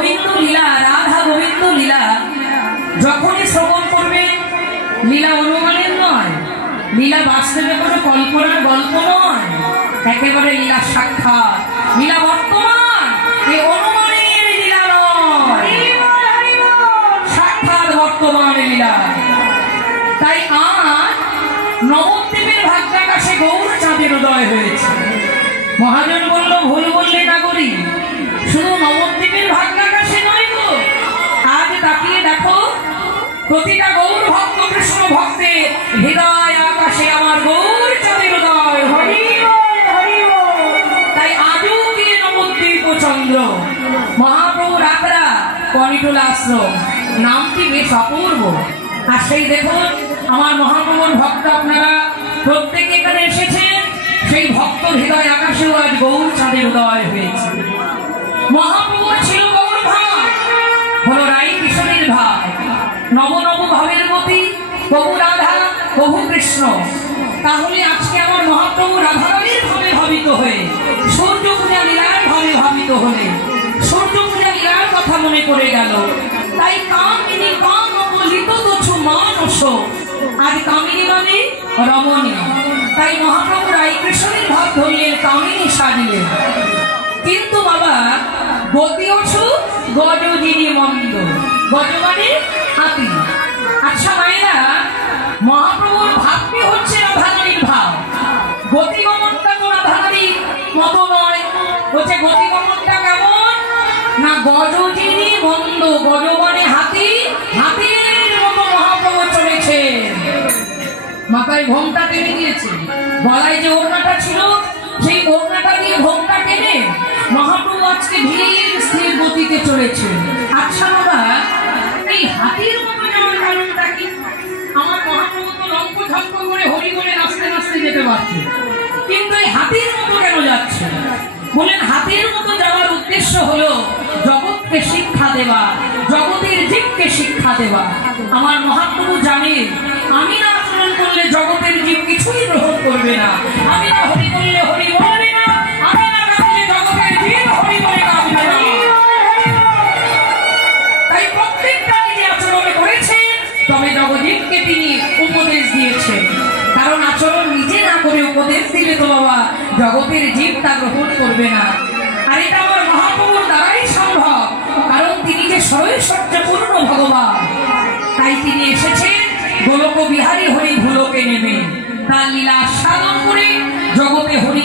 গোবিন্দ লীলা, রাধা গোবিন্দ লীলা যখনই শ্রবণ করবে, লীলা অনুমানের নয়, লীলা বাস্তবে কোনো কল্পনার গল্প নয়, একেবারে লীলা সাক্ষাৎ, লীলা বর্তমান, এই অনুমানের লীলা নয়, সাক্ষাৎ বর্তমান লীলা। তাই আজ নবদ্বীপের ভাগ্যাকাশে গৌর চাঁদের উদয় হয়েছে। মহাজন বলল, ভুল বললে না করি, শুধু নবদ্বীপের ভাগ্যাকাশে নয় গো, আজ তাকিয়ে দেখো প্রতিটা গৌর ভক্ত কৃষ্ণ ভক্তের হৃদয় আকাশে আমার গৌর চাঁদের উদয়। তাই আজও কে নবদ্বীপ চন্দ্র মহাপ্রভু রাতরা কনিটোলা আশ্রম, নামটি বেশ অপূর্ব। আর সেই দেখুন আমার মহাপ্রভুর ভক্ত আপনারা প্রত্যেকে এখানে এসেছেন, সেই ভক্ত হৃদয় আকাশেও আজ গৌর চাঁদের উদয় হয়েছে। মহাপ্রভুর ছিল গৌর ভাই, হলো রাই কিশোরীর ভাই, নব নব ভাবের গতি, প্রভু রাধা প্রভু কৃষ্ণ। তাহলে আজকে আমার মহাপ্রভু রাধারানীর ভাবে ভাবিত হয়ে, সূর্য পূজা লীলার ভাবে ভাবিত হলে, সূর্য পূজা লীলার কথা মনে পড়ে গেল। তাই কামিনী কাম অবলিত তুচ্ছ মানস, আজ কামিনী মানে রমণী। তাই মহাপ্রভু রাই কৃষ্ণের ভাব ধরলেন, কামিনী সাজলেন। কিন্তু বাবা গতি অসু গজ যিনি মন্দ, গজ মানে হাতি। আচ্ছা মায়েরা, মহাপ্রভুর ভাবটি হচ্ছে রাধারানীর ভাব, গতিগমনটা তো রাধারানীর মতো নয়। হচ্ছে গতিগমনটা কেমন না, গজ যিনি মন্দ, গজ মানে হাতি, হাতির মতো মহাপ্রভু চলেছে। মাথায় ঘোমটা টেনে দিয়েছে, গলায় যে ওড়নাটা ছিল সেই ওড়নাটা দিয়ে ঘোমটা টেনে মহাপ্রভু আজকে ধীর স্থির গতিতে চলেছে। আচ্ছা বাবা, এই হাতির মতো যাওয়ার কারণটা কি? আমার মহাপ্রভু তো লম্প ঝম্প করে হরি বলে নাচতে নাচতে যেতে পারছে, কিন্তু এই হাতির মতো কেন যাচ্ছে? বলেন হাতির মতো যাওয়ার উদ্দেশ্য হলো জগৎকে শিক্ষা দেওয়া, জগতের জীবকে শিক্ষা দেওয়া। আমার মহাপ্রভু জানেন আমি না আচরণ করলে জগতের জীব কিছুই গ্রহণ করবে না, আমি না হরি করলে হরি বলবে না, আমি না গাইলে জগতের জীব হরি বলে গাইবে না। তাই প্রত্যেকটা নিজে আচরণ করেছেন, তবে জগজীবকে তিনি উপদেশ দিয়েছেন। কারণ আচরণ নিজে না করে উপদেশ দিলে তো বাবা জগতের জীব তা গ্রহণ করবে না। আর এটা আমার মহাপ্রভুর দ্বারাই সম্ভব, কারণ তিনি যে সর্বৈশ্বর্যপূর্ণ ভগবান। তাই তিনি এসেছেন গোলক বিহারী হরি ভুলোকে নেমে, তার লীলা সাধন করে জগতে হরি